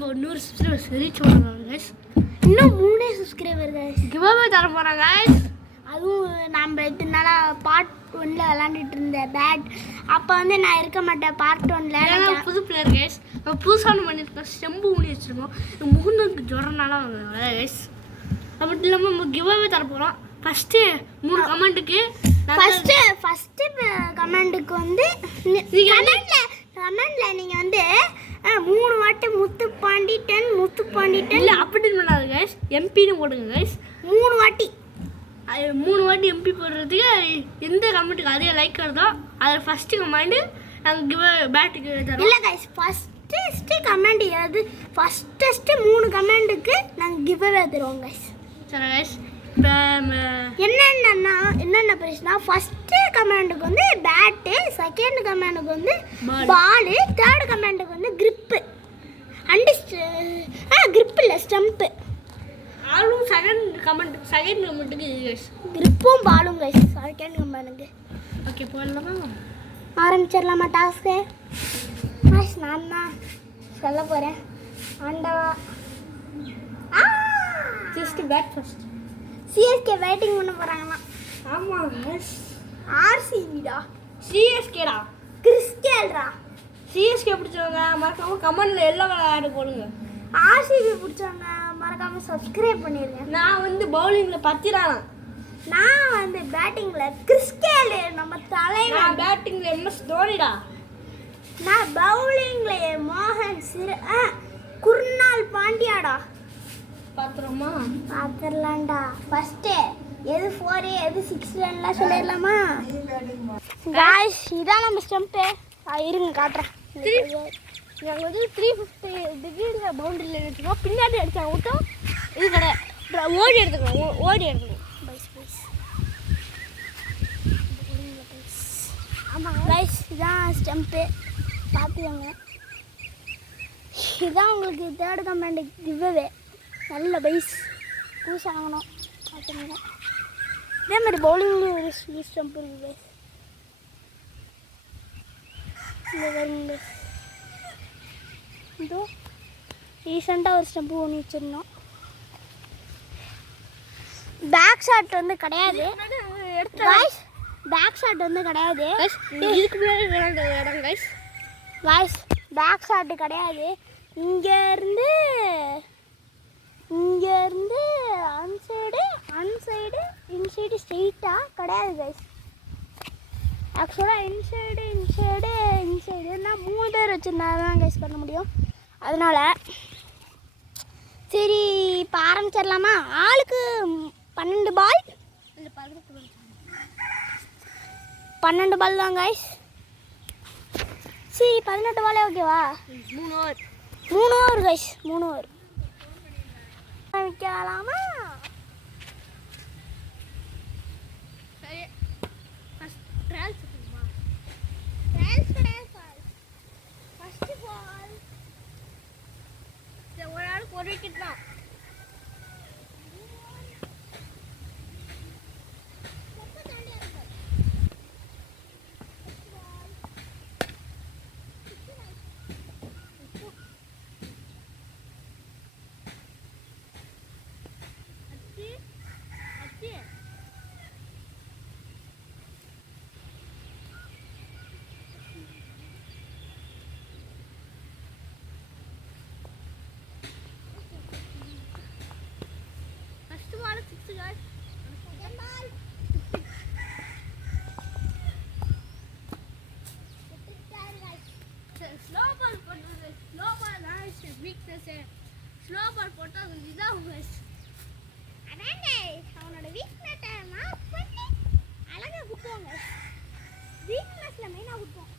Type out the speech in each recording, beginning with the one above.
நம்ம 100 subscribers reach பண்ணுறோம் guys. இன்னும் 3 சப்ஸ்கிரைபர் கைஸ். கிவ்அவே தர போகிறாங்க கைஸ். அதுவும் நம்ம இத்தனை நாளாக பார்ட் 1ல் விளாண்டுட்டு இருந்தேன் பேட். அப்போ வந்து நான் இருக்க மாட்டேன் பார்ட் 1ல். புது பிளேயர் கைஸ். நம்ம புதுசாக பண்ணியிருக்கோம். ஸ்டெம்பு ஊனி வச்சுருக்கோம். முகுந்தனுக்கு ஜுரம்னால வாங்க கைஸ். அது மட்டும் இல்லாமல் நம்ம கிவ்அவே தர போகிறோம். ஃபஸ்ட்டு 3 கமெண்ட்டுக்கு ஃபஸ்ட்டு கமெண்ட்டுக்கு வந்து கமெண்ட்ல நீங்கள் வந்து 3 வாட்டி முத்துப்பாண்டி 10 இல்லை அப்படின்னு பண்ணாது கைஸ். எம்பின்னு போடுங்க கைஸ். 3 வாட்டி எம்பி போடுறதுக்கு எந்த கமெண்ட்டுக்கு அதே லைக் வருதோ அதில் ஃபஸ்ட்டு கமெண்ட்டு நாங்கள் பேட்டுக்கு தரோம். இல்லை கைஸ், ஃபஸ்ட்டு கமெண்ட் எது ஃபஸ்ட்டு 3 கமெண்ட்டுக்கு நாங்கள் கிவ்அவே தருவோம் கைஸ். சரி கைஸ். என்னென்ன பிரைஸ்னா ஃபஸ்ட்டு கமெண்டுக்கு வந்து பேட்டு, செகண்ட் கமெண்டுக்கு வந்து பாலு, தேர்டு கமெண்டுக்கு வந்து கிரிப்பு அண்டு கிரிப்பு இல்லை ஸ்டம்ப்பு. ஆளும் செகண்ட் கமெண்ட்டுக்கு கைஸ். கிரிப்பும் பாலும் கைஸ் செகண்ட் கமெண்டுக்கு. ஓகே போடலாமா? ஆரம்பிச்சிடலாமா டாஸ்க்கு? கைஸ் நான் தான் சொல்ல போகிறேன். ஆண்டவா just bat first. CSK batting பண்ண போகிறாங்களா? ஆமாம் கைஸ். ஆர்சிபிடா. சிஎஸ்கேடா. கிறிஸ்கேல்டா. சிஎஸ்கே பிடிச்சவங்க மறக்காம கமெண்ட்ல எல்லா விளையாடு போடுங்க. ஆர்சிபி பிடிச்சவங்க மறக்காம சப்ஸ்கிரைப் பண்ணிடுங்க. நான் வந்து பவுலிங்கில் பத்திரானா. நான் வந்து பேட்டிங்கில் கிறிஸ்கேல் நம்ம தலைவர். நான் பேட்டிங்கில் எம்எஸ் தோனிடா. நான் பவுலிங்கில் மோகன் குர்னால் பாண்டியாடா. பார்த்துருமா? பார்த்துடலாம்டா. ஃபஸ்ட்டு எது 4 எது 6 சொல்லிடலாமா? காய்ஸ் இதான் நம்ம ஸ்டம்ப்பு. இருங்க காட்டுறேன். நாங்கள் வந்து 350 டிகிரியில் பவுண்டரியில் எடுத்துக்கோம். பின்னாடி அடித்தாங்க விட்டோம். இது கிடையாது. ஓடி எடுத்துக்கணும். ஆமாம் காய்ஸ் இதான் ஸ்டம்ப்பு பார்த்துக்கோங்க. இதுதான் உங்களுக்கு தேர்ட் கமெண்ட் கிவ்அவே. நல்ல பைஸ் பூஸ் ஆகணும் பார்த்துக்கோங்க. இதே மாதிரி பவுலிங்லேயும் ஒரு ஸ்டம்ப் இருக்குது பைஸ். இந்த வருங்க இதோ ரீசெண்டாக ஒரு ஸ்டம்ப்பு ஒன்று வச்சிருந்தோம். பேக் ஷாட் வந்து கிடையாது. பேக் ஷாட் வந்து கிடையாது. இதுக்கு முன்னாடி விளையாண்ட இடம் கைஸ். காய்ஸ் பேக் ஷாட்டு கிடையாது. இங்கேருந்து அன்சைடு இன்சைடு ஸ்ட்ரெயிட்டாக கிடையாது கைஸ். ஆக்சுவலாக இன்சைடுன்னா 3 பேர் வச்சுருந்தா தான் கைஸ் பண்ண முடியும். அதனால் சரி இப்போ ஆரம்பிச்சிடலாமா? ஆளுக்கு 12 பால். இல்லை 12 பால் தான் கைஸ். சரி 18 பாலே ஓகேவா? 3 ஓவர் கைஸ். 3 ஓவர் வைக்கலாமா? சரி ஃபஸ்ட் ட்ரையல்ஸ் இருக்குமா? ஃபஸ்ட்டு பால் ஒரு ஆளுக்கு ஒரு விக்கெட் தான். ஸ்லோ பால் போட்டால் இதுதான் அதாங்க அவனோட வீக்னஸை மார்க் பண்ணி அழகாக குத்துவாங்க. வீக்னஸில் மெயினாக குத்துவோம்.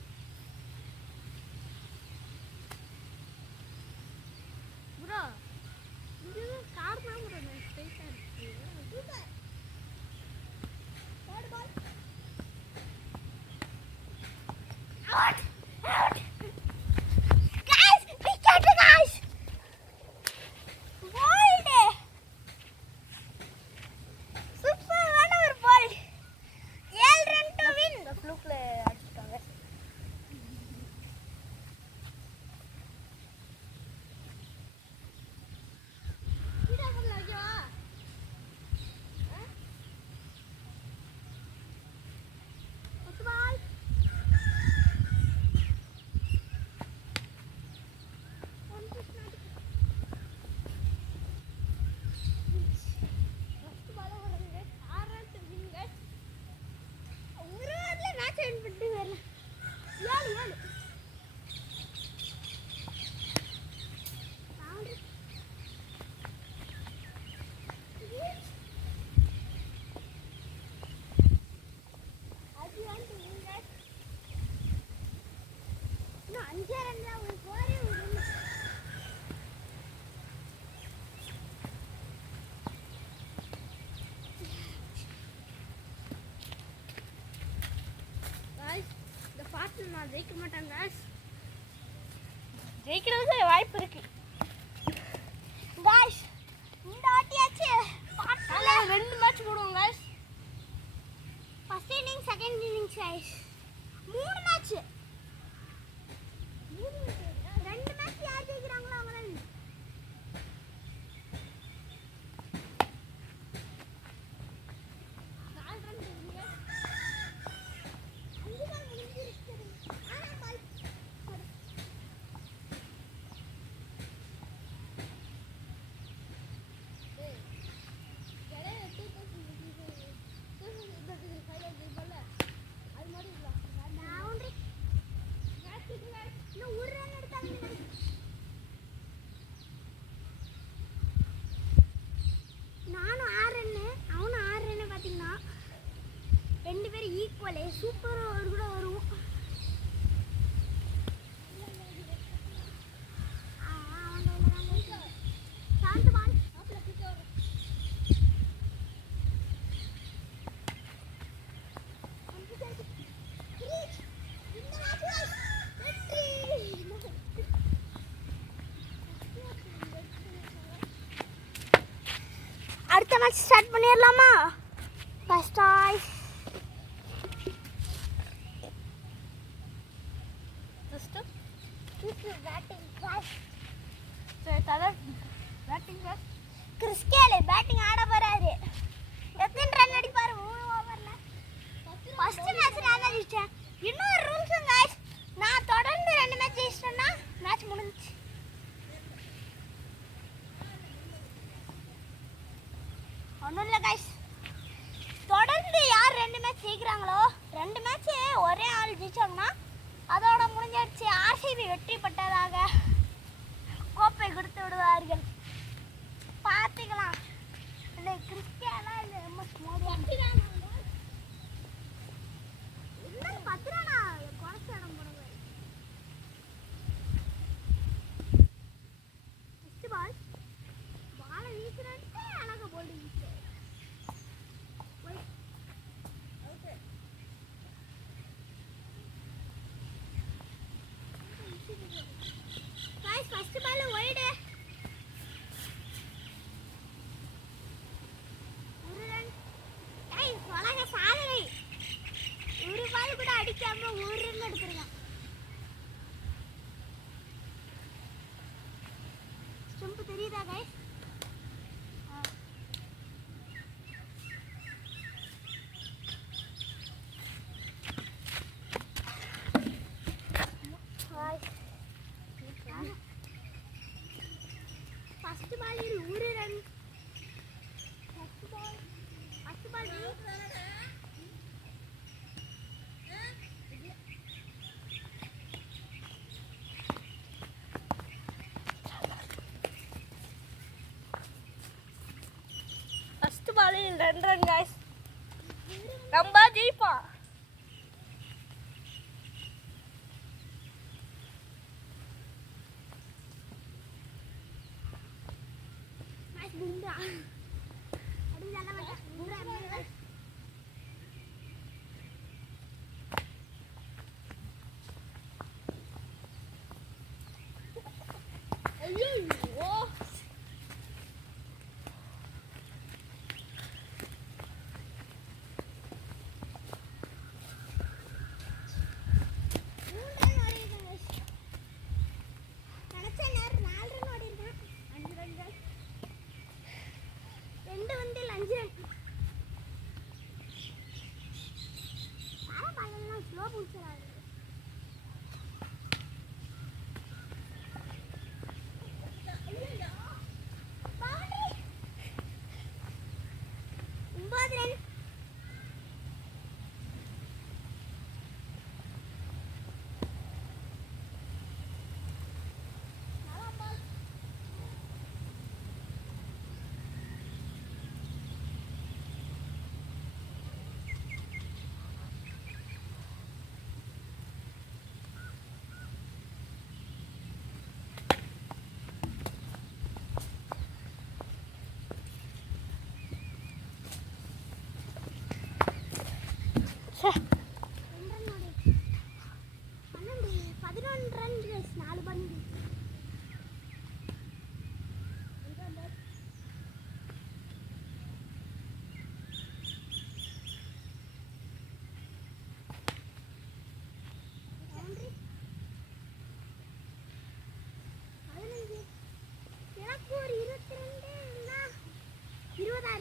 ப்ரோ இது கார் தான் ப்ரோ ஸ்ட்ரைட்டாக இருக்குது. தேர்ட் பால் 5 ரன் தான் ஒரு 4 ரன். காய்ஸ் இந்த பாட்டில் நான் ஜெயிக்க மாட்டேன் காய்ஸ். ஜெயிக்கிறதுக்கு வாய்ப்பு இருக்கு காய்ஸ். இந்த வாட்டியாச்சு பாட்டில் 2 மேட்ச் போடுவோம் guys. First inning second innings guys 3 match. 2 match யார் ஜெயிக்கிறாங்களோ அவங்க தான். நானும் 6 ரன்னு அவனும் 6 ரன்னு பார்த்தீங்கன்னா 2 பேரும் ஈக்குவலே. சூப்பர் ஓவர் கூட வரும். அடுத்த மேட்ச் ஸ்டார்ட் பண்ணிடலாமா? First toss. Batting first. சரி தல பேட்டிங் ஃபர்ஸ்ட். கிறிஸ்கேல் பேட்டிங் ஆட போறாரு. எத்தனை ரன் அடிப்பாரு 3 ஓவர்ல? ஃபர்ஸ்ட் மேட்ச் நான் தான் ஜெயிச்சேன். இன்னொரு ரூல்ஸ் गाइस, நான் தொடர்ந்து 2 மேட்ச் ஜெயிச்சேன்னா மேட்ச் முடிஞ்சுச்சு. ஒண்ணும் இல்ல गाइस, தொடர்ந்து யார் 2 மேட்ச் ஜெயிக்கிறாங்களோ 2 மேட்ச் ஒரே ஆள் ஜெயிச்சாங்கன்னா அதோட முடிஞ்சிடுச்சு. ஆர்சிபி வெற்றி பெற்றதாக கோப்பை கொடுத்து விடுவார்கள். பார்த்துக்கலாம். இல்லை கிறிஸ்டியானா இல்லை எம்எஸ் மோடி இல்லை 10 ரனா குறைச்சி இடம் போடுங்க. ஃபஸ்ட்டு பாலை வீசுறேன்ட்டு அழகாக போல்டு வீசுறேன். First ball wide. ஒரு ரன். ஏய் உலக சாதனை. ஒரு பால் கூட அடிக்காம ஒரு ரன் எடுத்துருக்கான். ஸ்டம்ப் தெரியுதா गाइस? ஃபர்ஸ்ட் பாலில் ஒரு ரன். ஃபர்ஸ்ட் பால் ஃபர்ஸ்ட் பாலில் 2 ரன் गाइस. நம்ம ஜெயிப்போம். மேட்ச் பும்ரா அப்படி நல்ல மேட்ச் பும்ரா. ஐயோ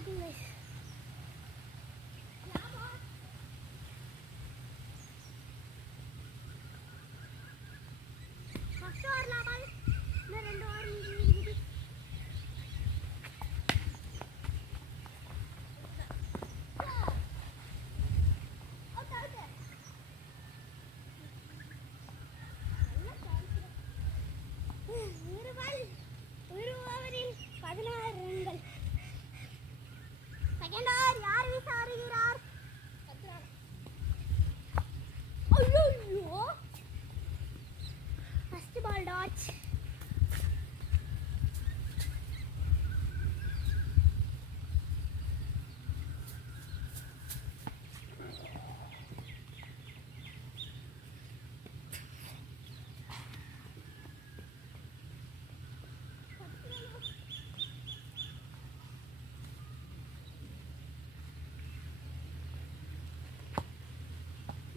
இருக்குங்க guys. ஃபர்ஸ்ட் ஓவர்ல பால் இன்னும் 2 ஓவர் இருக்குது. ஒரு ஓவரில் 16 ரன்கள். செகண்ட் ஓவர் யார் வீச வருகிறார்? ஐயோ, ஃபர்ஸ்ட் பால் டாச்.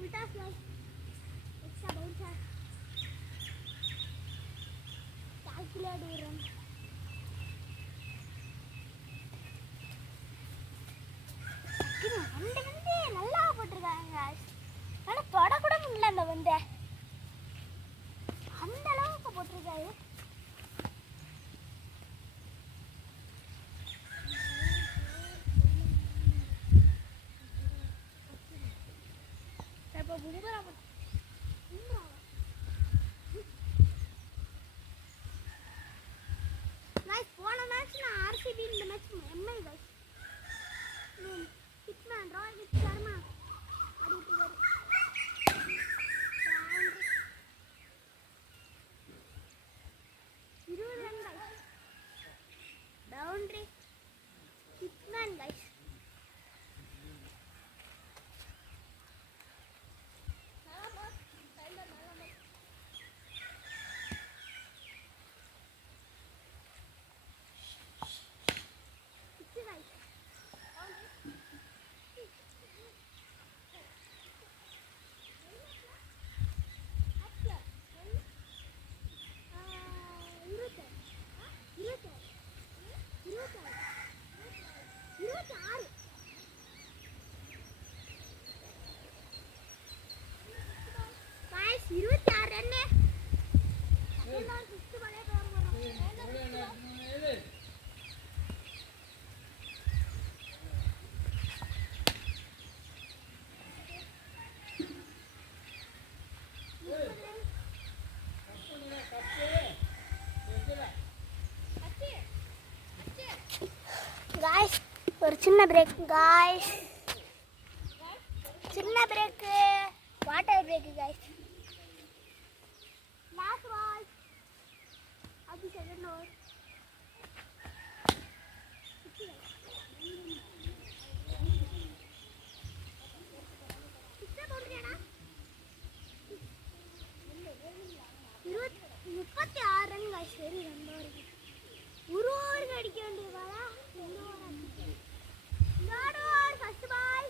उल्टा flash extra bouncer calculate run. இந்த வந்து நல்லா போட்டிருக்காங்க. ஆனால் தொட கூட முடியல அந்த வந்து அந்த அளவுக்கு போட்டிருக்காரு. இப்போ பும்பரா போன மேட்ச் நான் ஆர்சிபி, இந்த match MI guys. Hitman Rohit Sharma அடிக்கிறாரு. Boundary hitman guys. गाइस ஒரு சின்ன பிரேக் गाइस, சின்ன break, water break guys. Last ball अभी सेकंड ओवर. कितना बोल रहे हैं ना 36 रन गाइस. சரி 2 ஓவர் ஒரு ஓவர் அடிக்க வேண்டியதாடா. 2 ஓவர் அடிச்சு 3 over first ball.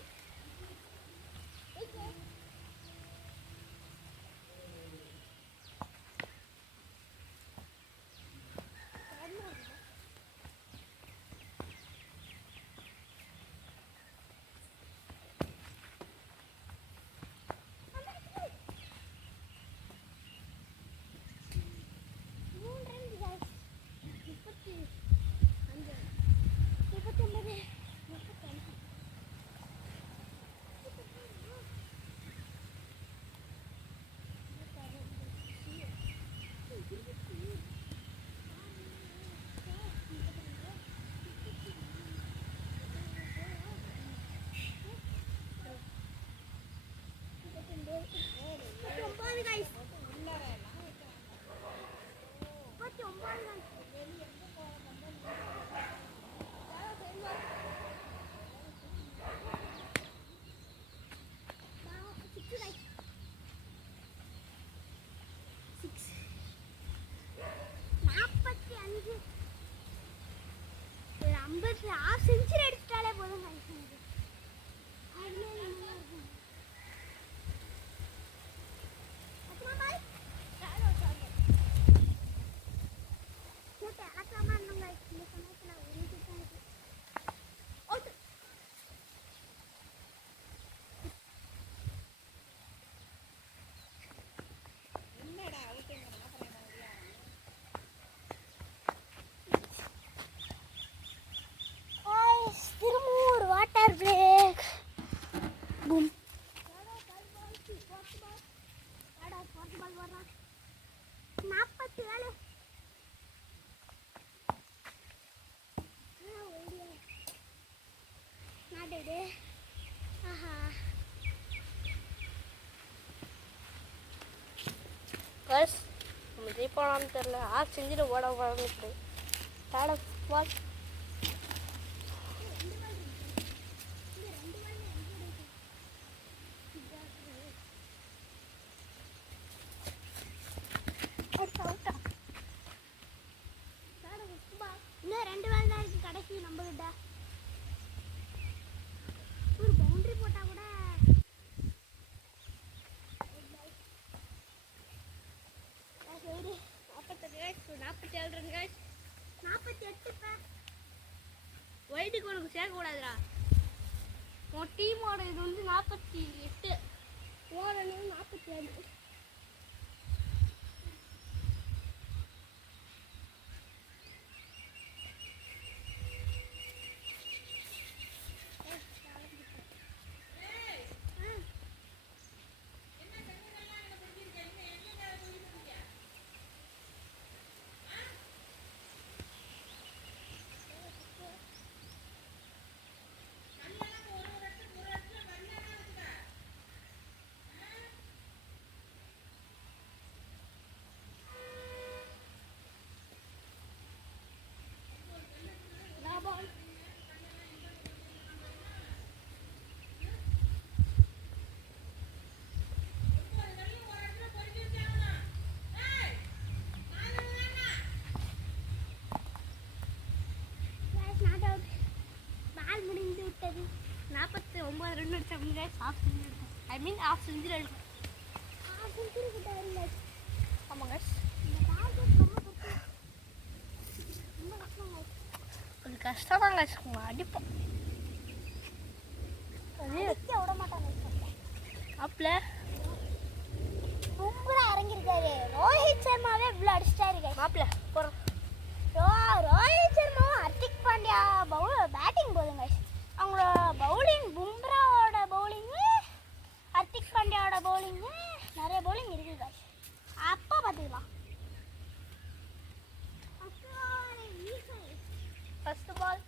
Half century அடிச்சாலே போதும் गाइस. அதுல நல்லா இருக்கும். அப்புறமா பாய் சாலோ சாலோ கேட்ட அலக்காம இருந்தோம் गाइस. இந்த சமயத்துல ஒரு நிமிஷம் இருக்கு. கைஸ் நம்ம ஜெயிப்பானான்னு தெரியல. செஞ்சுட்டு ஓட ஓடன்னு தேட பால். இன்னும் 2 பால் தான் இருக்கு கடைசி நம்ம கிட்ட. ஒரு பவுண்டரி போட்டா கூட சரி. 48 guys, 47 ரன் guys. 48 ஒயிட்டுக்கு உனக்கு சேர்க்கக்கூடாதுடா. உன் டீமோட இது வந்து 48, ஓட 47. பால் முடிந்து விட்டது. 49 ரன் அடிச்சாங்க guys. ஆஃப் செஞ்சுரி எடுத்தோம். ஐ மீன் ஆஃப் செஞ்சுரி எடுத்தோம். செஞ்சுரி கிட்ட வருங்க. ஆமாம் guys. இந்த டார்கெட் ரொம்ப கஷ்டம். ரொம்ப கஷ்டம். அது கஷ்டம் தான் guys. அடிப்போம். அடிக்க விட மாட்டாங்க. அப்பல பும்ரா இறங்கிருக்காரு. ரோஹித் சர்மாவே இவ்வளோ அடிச்சிட்டாரு guys. மாப்பிள்ள போகிறோம். ரோஹித் சர்மாவும் ஹர்திக் பாண்டியா பேட்டிங் போதுங்க. அவங்களோட பவுலிங், பும்ராவோட பவுலிங்கு, ஹர்திக் பாண்டியாவோட பவுலிங்கு, நிறைய பவுலிங் இருக்குது guys. அப்போ பார்த்துக்கலாம். First ball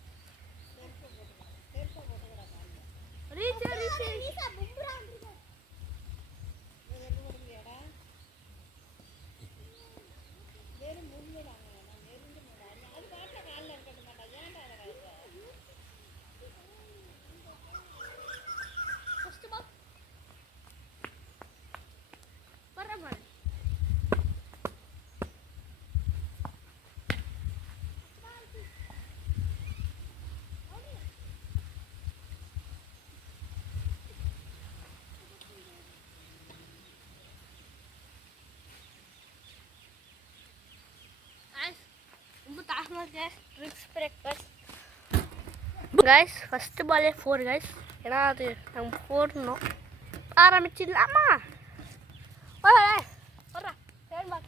guys. ஃபர்ஸ்ட் பாலே 4 guys. ஏன்னா அது நம்ம 4னோம் ஆரம்பிச்சிடலாமா? வர்றா செகண்ட் பால்.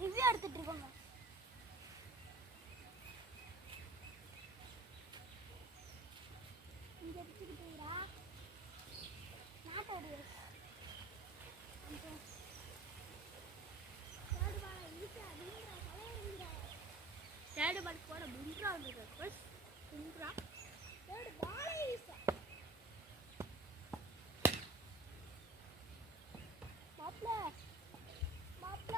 ரிவ்யூ எடுத்துட்டு இருக்கோங்க. இங்க எடுத்துக்கிட்டீங்களா? நாட்டோடைய தேர்ட் பால் போட பும்ரா வந்து பும்ரா தேர்ட் பால் ஈஸா. மாப்ள மாப்ள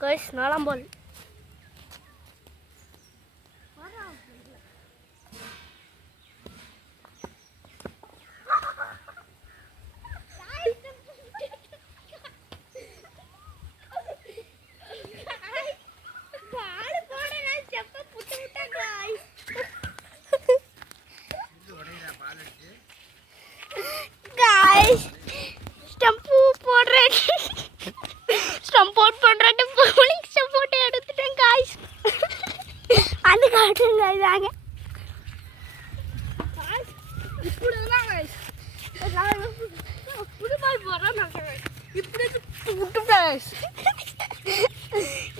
guys. 4ஆம் பால். ஸ்டம்ப் ஓடிடுறாங்க. இப்படிதான் புதுமாய் போகிறோம் இப்படி விட்டுட்டேன்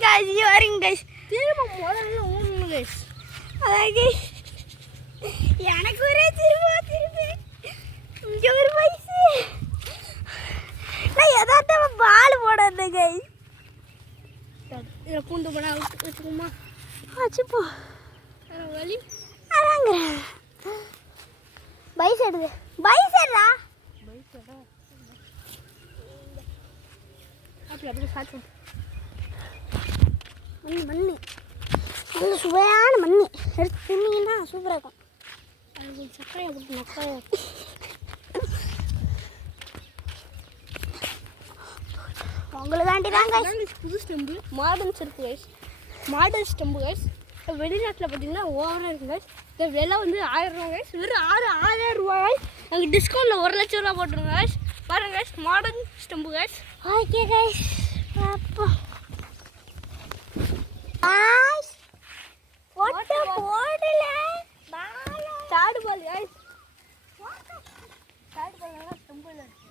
guys இங்கே வரீங்க guys. திரும்ப முதல்ல ஊன்னு guys. அதாவது எனக்கு ஒரே திரும்ப இங்கே ஒரு வயசு நான் எதார்த்தமா பால் போட வந்தேன் guys. இதில் பூண்டு போட வச்சுக்கோமா வச்சுப்போ வலி அதாங்க பைஸ் எடுது பைஸ் எடுறா அப்படி சாப்பிட்டு மண்ணு நல்ல சுவையான மண்ணு எடுத்து தின்னீங்கன்னா சூப்பராக இருக்கும். அது சக்கரையை போட்டு நக்காய உங்களுக்காண்டி தாங்க புது ஸ்டெம்பு மாடர்ன்ஸ் இருக்கு கைஸ். Modern stump guys. வெளிநாட்டில் பார்த்தீங்கன்னா ஓவராக இருக்கு கைஸ். இந்த விலை வந்து 1000 ரூபா கைஸ். வெறும் 6000 ரூபா கைஸ். நாங்கள் டிஸ்கவுண்ட்டில் 1 லட்சம் ரூபா போட்டுருங்க கைஸ். பாருங்க guys modern stump guys. Okay guys அப்போ ஆஸ் போட்டு போடல சாடு பால் கைஸ். சாடு பால் ஸ்டெம்பில் இருக்கு.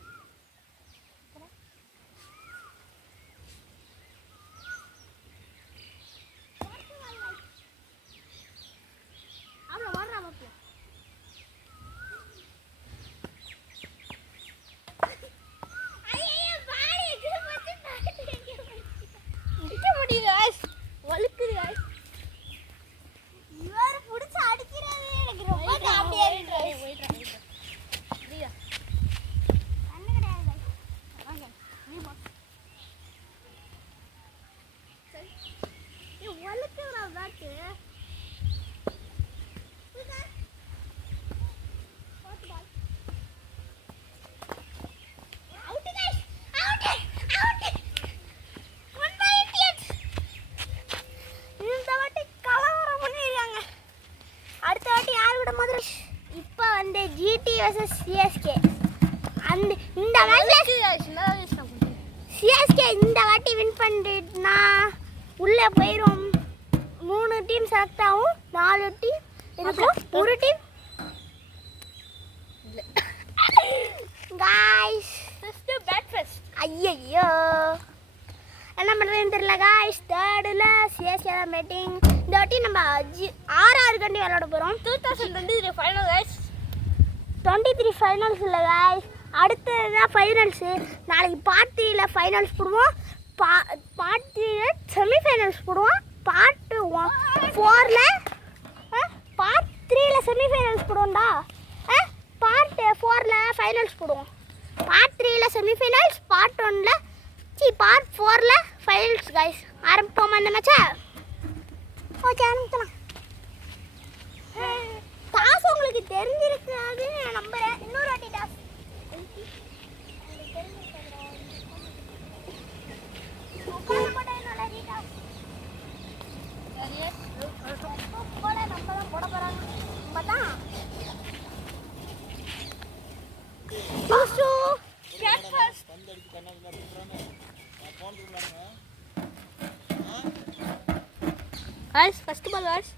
இப்போ வந்து ஜிடி vs சிஎஸ்கே அந்த இந்த மேட்ச்ல சிஎஸ்கே இந்த வாட்டி வின் பண்ணிட்டுனா உள்ளே போயிடும். 3 டீம் செலக்ட் ஆகும். 4 டீம் இருக்கும். ஒரு team guys first bat first. ஐயோ என்ன பண்ணுறதுன்னு தெரியல காய்ஸ். தேர்டில் சிஎஸ்கே தான் பேட்டிங். இந்த வாட்டி நம்ம ஆர்ஆர் கண்டி விளையாட போகிறோம். 2023 ஃபைனல் கைஸ். 23 ஃபைனல்ஸ் இல்லை காய்ஸ். அடுத்தது தான் ஃபைனல்ஸு. நாளைக்கு பார்ட் 3ல ஃபைனல்ஸ் போடுவோம். பார்ட் 3ல செமிஃபைனல்ஸ் போடுவோம். பார்ட் 4ல பார்ட் 3ல செமிஃபைனல்ஸ் போடுவோம்டா. பார்ட் 4ல ஃபைனல்ஸ் போடுவோம். பார்ட் 3ல செமிஃபைனல்ஸ், பார்ட் 1ல பார்ட் 4ல ஃபைனல்ஸ் கைஸ். ஆரம்பிப்போமா அந்த மேட்சை? ஓகே ஆரம்பிக்கலாம். டாஸ் உங்களுக்கு தெரிஞ்சிருக்காது நான் நம்புறேன். இன்னொரு வாட்டி டாஸ் போட போறாங்க. Guys first ball guys.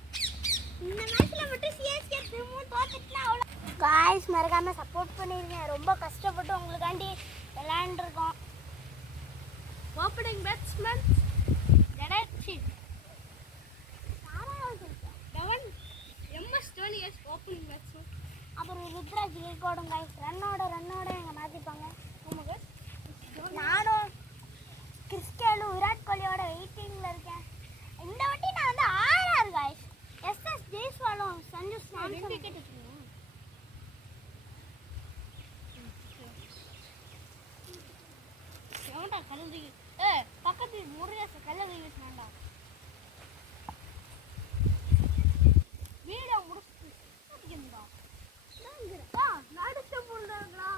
இந்த மேட்ச்ல மட்டும் சிஎஸ்கே திரும்ப தோத்துட்டா அவ்வளோ. गाइस மறக்காம சப்போர்ட் பண்ணிருங்க. ரொம்ப கஷ்டப்பட்டு உங்களுக்காண்டி விளையாண்டுருக்கோம். Opening batsman Jadeja. டவன் MS Dhoni as opening batsman. அப்புறம் ருத்ராஜ் கேட்கோடும் गाइस. ரன்னோட எங்க மாத்திப்பாங்க. நானும் கிறிஸ்டியானோ விராட் கோலியோட வெயிட்டிங்ல இருக்கேன். இந்த வாட்டி நான் வந்து ஆர்ஆர் गाइस. எஸ்எஸ் ஜெய்ஸ்வாலும் சஞ்சு சாம்சன் விக்கெட் எடுக்கணும். எவன்டா கல்லு பக்கத்து முருகேச கல்லு வீசினாண்டா. வீடியோ முடிச்சு பாத்தீங்களா? நடுச்ச போடுறாங்களா?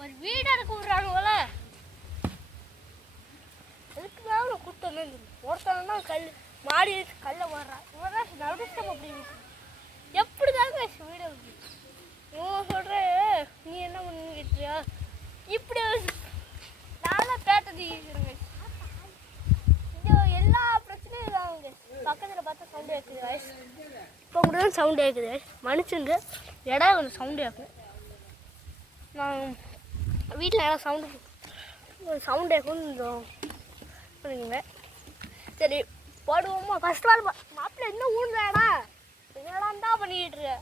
ஒரு வீடு எடுக்க விடுறானுங்கள. அதுக்கு தான் கூட்டம் ஒருத்தனா கல் மாடி கல்ல வர்றான். இவன் நடுச்சம் அப்படின்னு எப்படி தாங்க வீடியோ இவன் சொல்ற நீ என்ன பண்ணிக்கிட்டியா இப்படி நானும் பேட்டை தீக்கிறேங்க. எல்லா பிரச்சனையும் இதாங்க. பக்கத்தில் பார்த்தா சவுண்டு கேட்குது guys. இப்போ கூட தான் சவுண்டு கேட்குது மனுஷங்க இடம் கொஞ்சம் சவுண்டு கேட்கும். நான் வீட்டில் எல்லாம் சவுண்டு கேட்கும் கொஞ்சம் பண்ணுங்க. சரி போடுவோமா? ஃபஸ்ட் பால் மாப்பிள்ள இன்னும் ஊடுறாடா, என்னடா தான் பண்ணிக்கிட்டு இருக்க?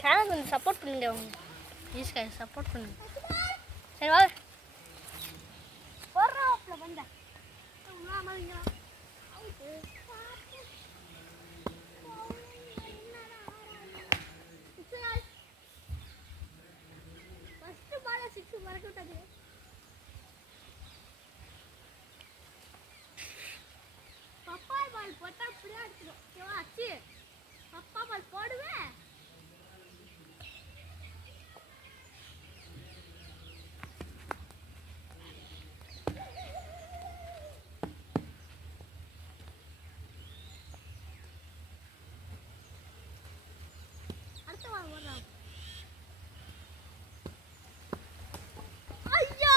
சேனல் கொஞ்சம் சப்போர்ட் பண்ணுங்க, அவங்க ப்ளீஸ் guys சப்போர்ட் பண்ணுங்க. சரி வா போடுறாப்ல வந்தேன். ஃபஸ்ட்டு பால் 6 மறக்க விட்டாது. பப்பாய் பால் போட்டால் அப்படியே அடிச்சிடும். ஓகேவா? அச்சு பப்பா பால் போடுவேன். அடுத்த பால் போடுறான். ஐயோ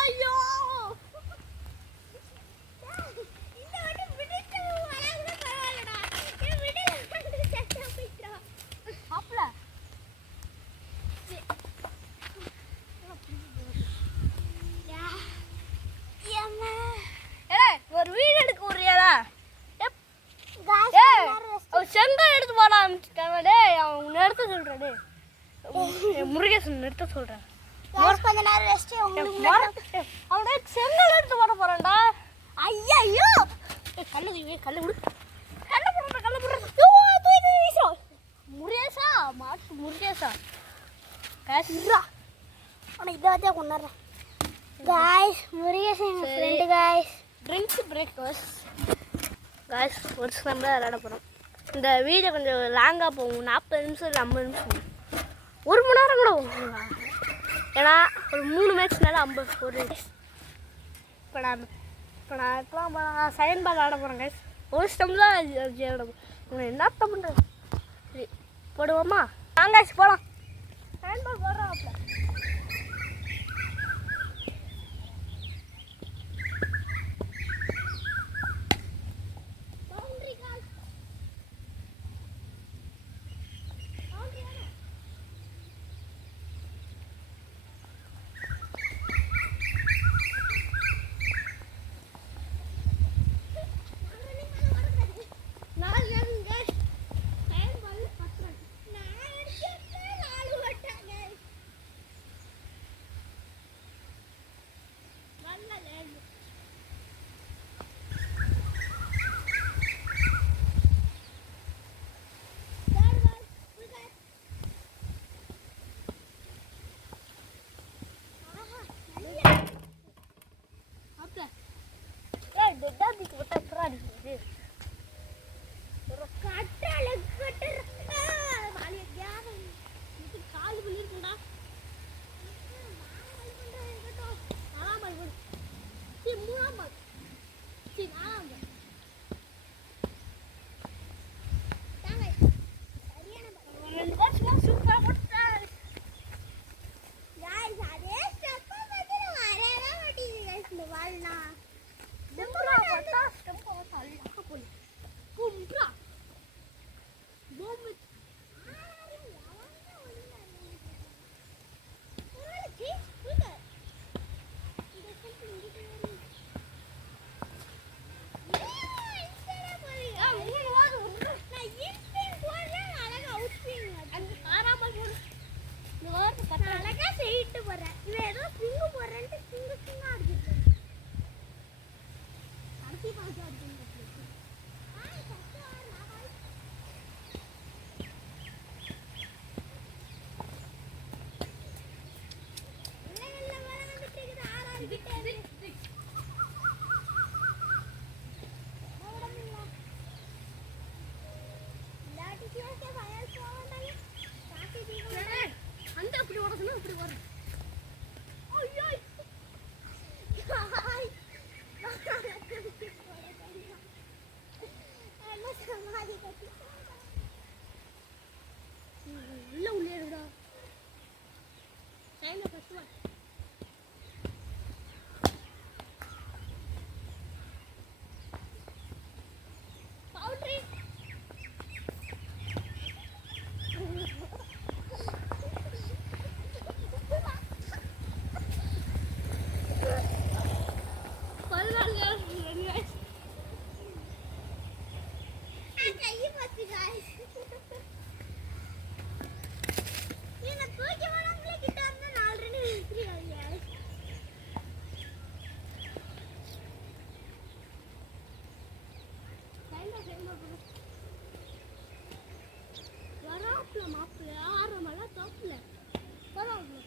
இந்த வாட்டி விட்டுட்டு வராதுன்னா பரவாயில்லடா. ஏன் விடல செட்டா போயிட்டா. மாப்பிள்ள ஏம்மா ஒரு வீடு எடுக்க விடுறியாடா? गाइस அவன் செங்கல் எடுத்து போட ஆரம்பிச்சுட்டாங்க. அவன் நிறுத்த சொல்கிறேன். முருகேசன் நிறுத்த சொல்கிறேன். गाइस கொஞ்ச நேரம் ரெஸ்ட் அவனே செங்கல் எடுத்து போட போகிறான்டா. ஐயோ கல்லு விடு, கல்லு போடுற. முருகேசா மாட்டு முருகேசா காசுரா உனக்கு இதை வச்சா கொண்டாடுறேன். गाइस முருகேசன் எங்கள் friend. Guys drinks breakfast guys ஒரு சிலம் தான் விளையாட போகிறோம். இந்த வீடியோ கொஞ்சம் லாங்காக போகும். 40 நிமிஷம் இல்லை 50 நிமிஷம், 1 மணி நேரம் கூட போகும். ஏன்னா ஒரு 3 மேட்ச்னால 50 ஒரு. இப்போ நான் செகண்ட் பால் ஆட போகிறேன் கைஸ். ஒரு ஸ்டம் தான் விளையாட போகிறேன். என்னத்த பண்ணுறது? சரி போடுவோமா? வாங்காச்சு போகலாம். செகண்ட் பால் போடுறோம். அப்போ மாப்பிள்ள ஆரம்பெல்லாம் தோப்பில் பரவாயில்ல.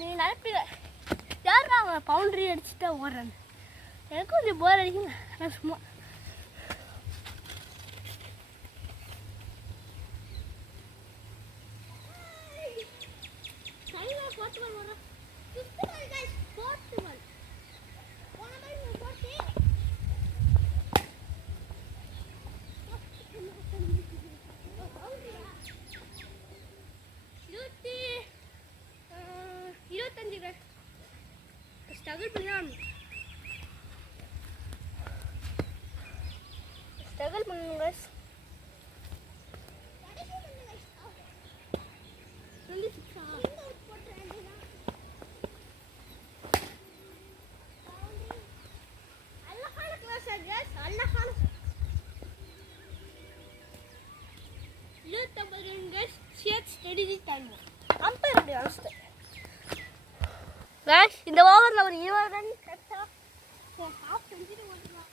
நீ நினைப்பீங்க யார் அவன் பவுண்ட்ரி அடிச்சுட்டா ஓடுறேன். எனக்கும் கொஞ்சம் போர் அடிக்குங்க. நான் சும்மா ஸ்ட்ரகிள் பண்ணுங்க இந்த ஓவரில் ஒரு 20 ரன் கரெக்டாக ஹாஃப் செஞ்சுரி ஓட்டுலாம்.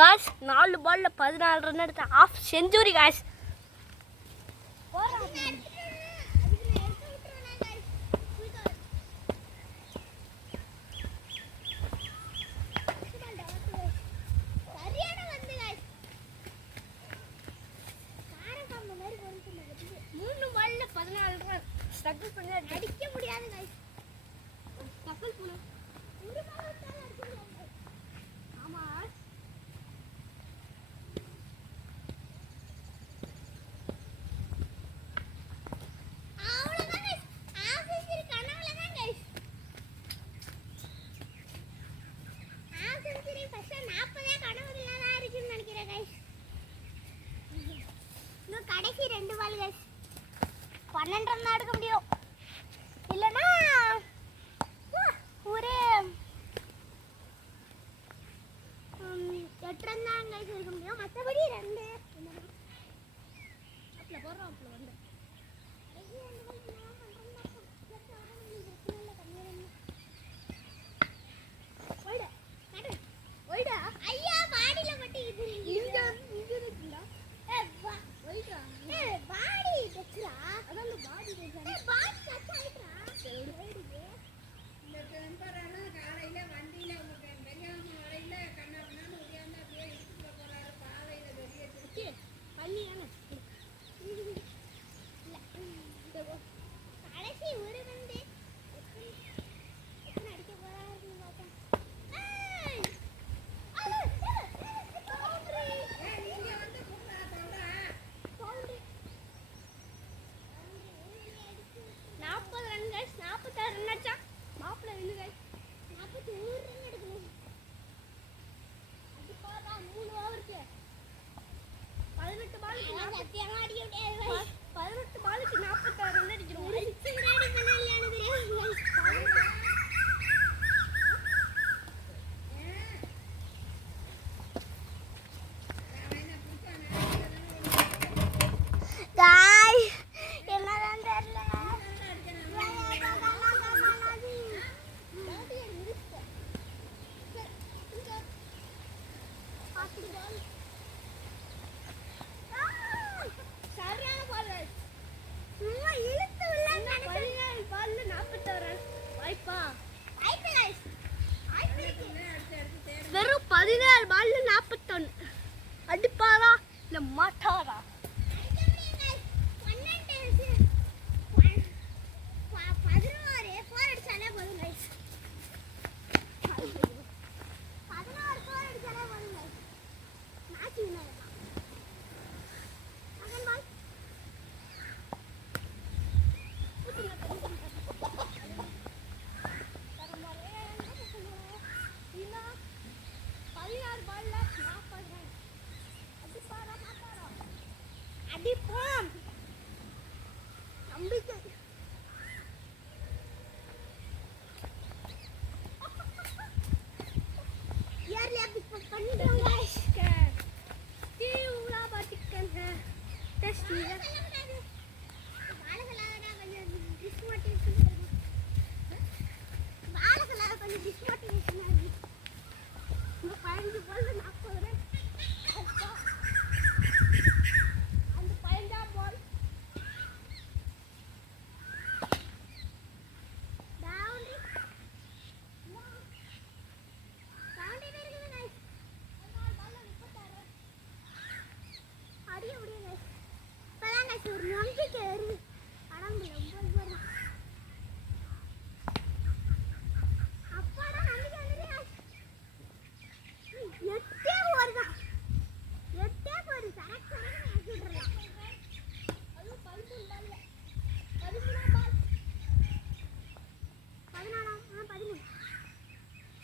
காய்ஸ் 4 பால்ல 14 ரன் எடுத்த ஹாஃப் செஞ்சுரி காய்ஸ். அடிக்க முடியாது गाइस. கப்பல் போன ஒரு பால் அடிச்சு. ஆமா அவ்வளவுதான் गाइस. ஆஃபீஸர் கனவுலதான் गाइस. ஆஃபீஸர் ஃபர்ஸ்ட் 40 கனவுல தான் இருக்குன்னு நினைக்கிறேன் गाइस. இன்னும் கடைசி 2 பால் गाइस. 12 ரன் எடுக்க முடியும். இல்லனா ஒரு 8 ரன் தான் गाइस எடுக்க முடியும். மத்தபடி 2 அப்பல போறோம் அப்பல வந்து ஐயா பாடியில பட்டி இது இங்க இருக்குடா. பாடி டச்சா அதான் பாடி டச்சா பாடி டச்சா ஆயிட்டா. இந்த டெம்பரான காலையில வண்டியில உங்களுக்கு தெரியாம வரையில கண்ணாபண்ணான்னு உரியாந்து அப்படியே இழுத்துட்டு போறாரு. பாவையில வெளியே guys. 46 ரன் அடிச்சா மாப்பிள்ளை வின்னு guys. 41 ரன் எடுக்கணும். அது பாரா 3 ஓவருக்கு 18 பாலுக்கு 18 பாலுக்கு 46 ரன் அடிக்கணும். சிக்ஸ் ரெடி பண்ணலையானு தெரியும் guys. guys என்னதான் தெரியல சரியான பால் சும்மா இழுத்து உள்ள 17 பால்ல 46 ரன் வாய்ப்பா ஐபி guys வெறும் 17 பால்ல 41 அடிப்பாரா இல்ல மாட்டாரா? அடிப்போம் நம்பிக்கை यार अब பண்ணிடுவோம் गाइस தீவுலா பாத்திக்கன் டெஸ்ட் பாலகலாடா கொஞ்சம் டிஸ்மோட்டிவேஷன் பாலகலாடா கொஞ்சம் டிஸ்மோட்டிவேஷன் ஆகி இந்த 15 பால் 40 ரன் அப்பா அந்த 15 பால் பவுண்டரி பவுண்டரி இருக்குது गाइस 14 பால்ல 36 அடிய முடியல गाइस இப்பதான் गाइस ஒரு நம்பிக்கை வருது அடம்பு ரொம்ப போறா அப்பாடா நம்பிக்கை வந்துது गाइस எட்டே ஓடுதான் எட்டே போடு கரெக்ட் கரெக்ட் சொல்றேன் அது 13 பால்ல 13 பால் 14 13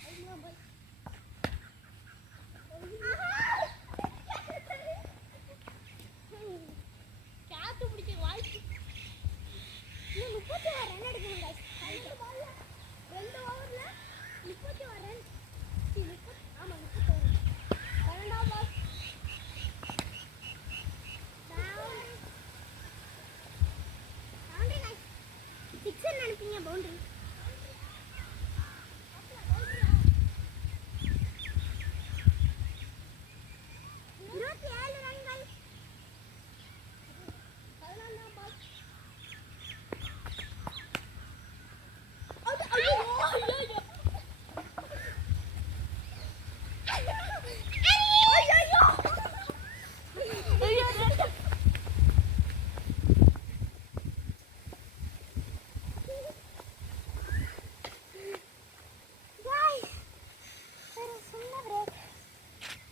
13 பால் கேட்ச் பிடிக்க வாய்ப்பு இன்னும் 31 ரன் எடுக்கணும் गाइस 12 பால்ல 2 ஓவர்ல 31 ரன் ஆமா 31 12 பால் பவுண்டரி गाइस சிக்ஸர் நினைப்பீங்க பவுண்டரி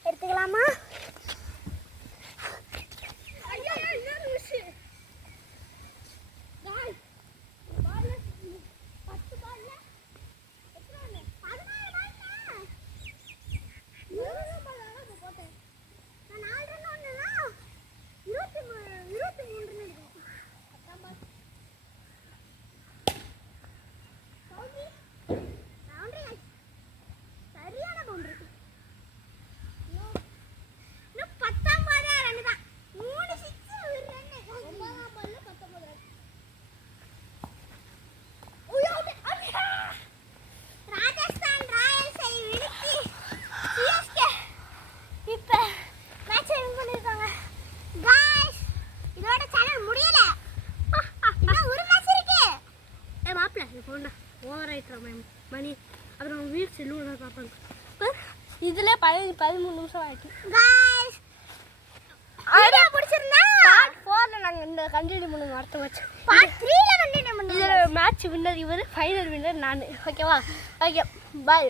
எடுத்துக்கலாமா சரியான பவுண்டரி இன்னும் 19 ரன் தான் 3 சிக்ஸ் ஒரு ரன் 9 பால்ல 19 ரன் ராஜஸ்தான் ராயல்ஸை வீழ்த்தி சிஎஸ்கே இப்ப மேட்ச் வின் பண்ணிருக்காங்க गाइस இதோட சேனல் முடியல இன்னும் ஒரு மேட்ச் இருக்கு ஏ மாப்ள இது போண்டா ஓவர் ஆயிட்டா மணி அப்புறம் வீட் செல்லுவா பாப்பாங்க இதுல 13 நிமிஷம் ஆயிட்டு गाइस வீடியோ பிடிச்சிருந்தா பார்ட் 4ல நாங்க இந்த கண்டினியூ பண்ணுவோம் அடுத்த மேட்ச் பார்ட் 3ல கண்டினியூ பண்ணுவோம் இதுல மேட்ச் வின்னர் இவர் ஃபைனல் வின்னர் நான் ஓகேவா ஓகே பை